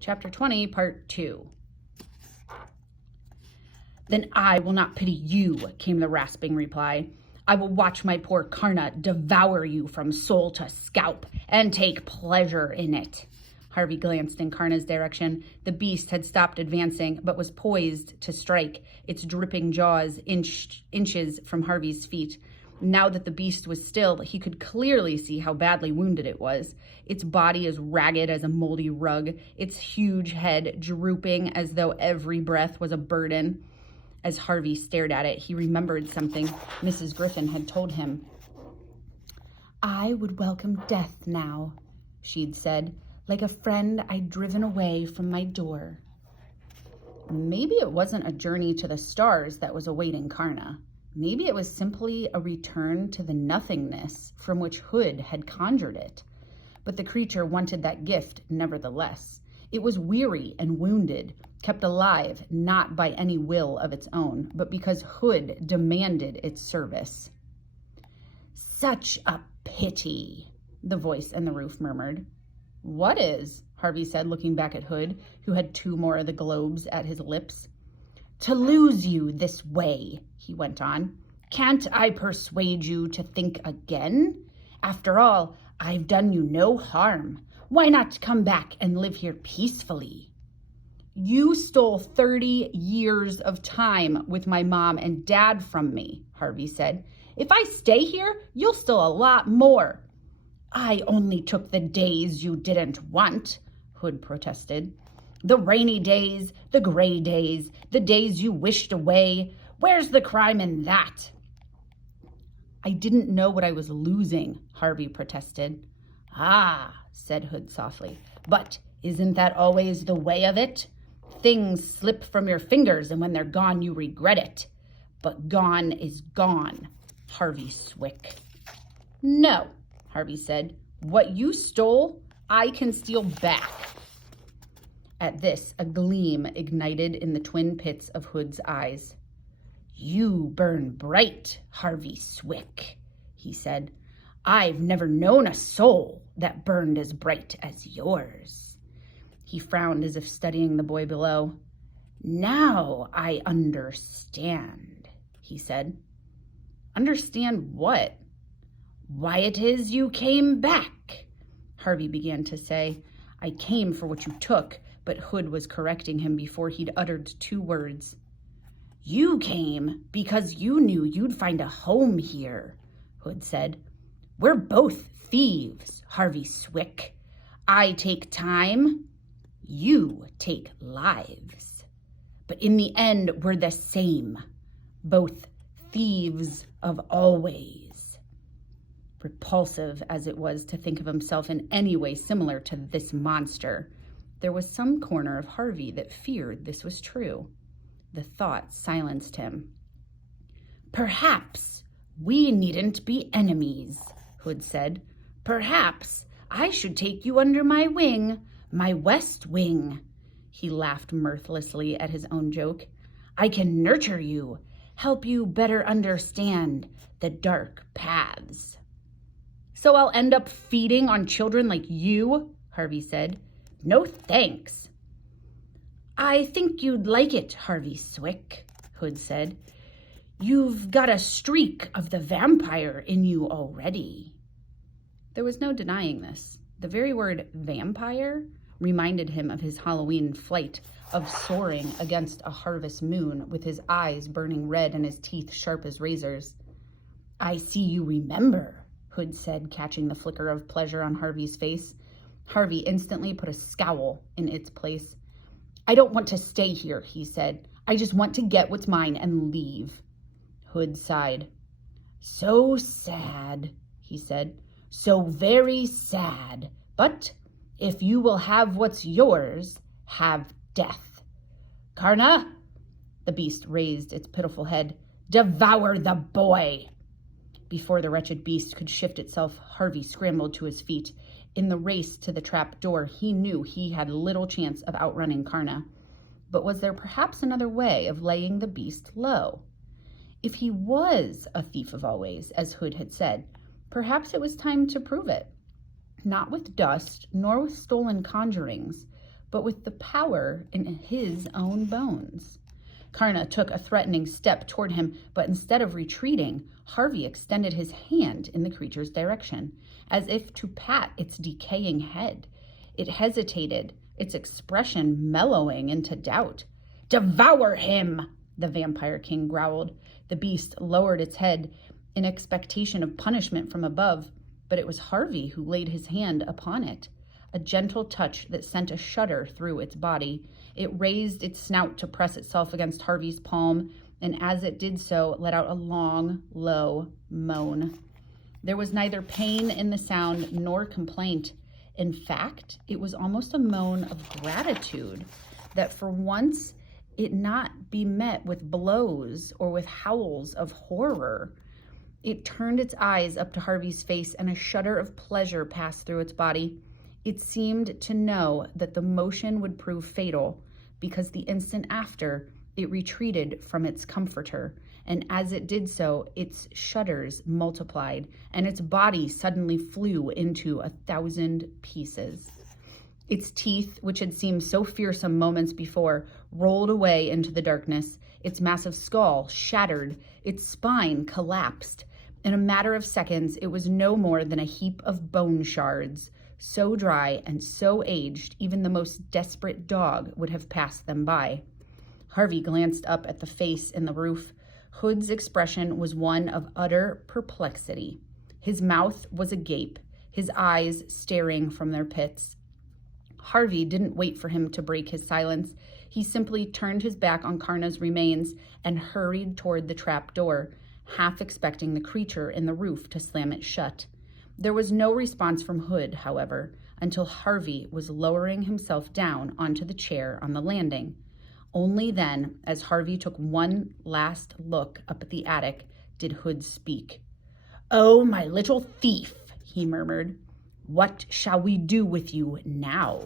Chapter 20, Part 2. "Then I will not pity you," came the rasping reply. "I will watch my poor Karna devour you from soul to scalp and take pleasure in it." Harvey glanced in Karna's direction. The beast had stopped advancing, but was poised to strike, its dripping jaws inches from Harvey's feet. Now that the beast was still, he could clearly see how badly wounded it was. Its body as ragged as a moldy rug, its huge head drooping as though every breath was a burden. As Harvey stared at it, he remembered something Mrs. Griffin had told him. "I would welcome death now," she'd said, "like a friend I'd driven away from my door." Maybe it wasn't a journey to the stars that was awaiting Karna. Maybe it was simply a return to the nothingness from which Hood had conjured it. But the creature wanted that gift nevertheless. It was weary and wounded, kept alive not by any will of its own, but because Hood demanded its service. "Such a pity," the voice in the roof murmured. "What is?" Harvey said, looking back at Hood, who had two more of the globes at his lips. "To lose you this way," he went on. "Can't I persuade you to think again? After all, I've done you no harm. Why not come back and live here peacefully?" "You stole 30 years of time with my mom and dad from me," Harvey said. "If I stay here, you'll steal a lot more." "I only took the days you didn't want," Hood protested. "The rainy days, the gray days, the days you wished away. Where's the crime in that?" "I didn't know what I was losing," Harvey protested. "Ah," said Hood softly, "but isn't that always the way of it? Things slip from your fingers, and when they're gone, you regret it. But gone is gone, Harvey Swick." "No," Harvey said. "What you stole, I can steal back." At this, a gleam ignited in the twin pits of Hood's eyes. "You burn bright, Harvey Swick," he said. "I've never known a soul that burned as bright as yours." He frowned as if studying the boy below. "Now I understand," he said. "Understand what?" "Why it is you came back," Harvey began to say. "I came for what you took," but Hood was correcting him before he'd uttered two words. "You came because you knew you'd find a home here," Hood said. "We're both thieves, Harvey Swick. I take time, you take lives. But in the end, we're the same, both thieves of always." Repulsive as it was to think of himself in any way similar to this monster, there was some corner of Harvey that feared this was true. The thought silenced him. "Perhaps we needn't be enemies," Hood said. "Perhaps I should take you under my wing, my west wing." He laughed mirthlessly at his own joke. "I can nurture you, help you better understand the dark paths." "So I'll end up feeding on children like you?" Harvey said. "No thanks." "I think you'd like it, Harvey Swick," Hood said. "You've got a streak of the vampire in you already." There was no denying this. The very word vampire reminded him of his Halloween flight, of soaring against a harvest moon with his eyes burning red and his teeth sharp as razors. "I see you remember," Hood said, catching the flicker of pleasure on Harvey's face. Harvey instantly put a scowl in its place. "I don't want to stay here," he said. "I just want to get what's mine and leave." Hood sighed. "So sad," he said. "So very sad. But if you will have what's yours, have death. Karna!" The beast raised its pitiful head. "Devour the boy!" Before the wretched beast could shift itself, Harvey scrambled to his feet. In the race to the trap door, he knew he had little chance of outrunning Karna. But was there perhaps another way of laying the beast low? If he was a thief of always, as Hood had said, perhaps it was time to prove it. Not with dust, nor with stolen conjurings, but with the power in his own bones. Karna took a threatening step toward him, but instead of retreating, Harvey extended his hand in the creature's direction, as if to pat its decaying head. It hesitated, its expression mellowing into doubt. "Devour him!" the vampire king growled. The beast lowered its head in expectation of punishment from above, but it was Harvey who laid his hand upon it. A gentle touch that sent a shudder through its body. It raised its snout to press itself against Harvey's palm, and as it did so, let out a long, low moan. There was neither pain in the sound nor complaint. In fact, it was almost a moan of gratitude that for once it not be met with blows or with howls of horror. It turned its eyes up to Harvey's face, and a shudder of pleasure passed through its body. It seemed to know that the motion would prove fatal, because the instant after, it retreated from its comforter, and as it did so, its shudders multiplied, and its body suddenly flew into 1,000 pieces. Its teeth, which had seemed so fearsome moments before, rolled away into the darkness. Its massive skull shattered, its spine collapsed. In a matter of seconds, it was no more than a heap of bone shards, so dry and so aged, even the most desperate dog would have passed them by. Harvey glanced up at the face in the roof. Hood's expression was one of utter perplexity. His mouth was agape, his eyes staring from their pits. Harvey didn't wait for him to break his silence. He simply turned his back on Karna's remains and hurried toward the trap door, half expecting the creature in the roof to slam it shut. There was no response from Hood, however, until Harvey was lowering himself down onto the chair on the landing. Only then, as Harvey took one last look up at the attic, did Hood speak. "Oh, my little thief," he murmured. "What shall we do with you now?"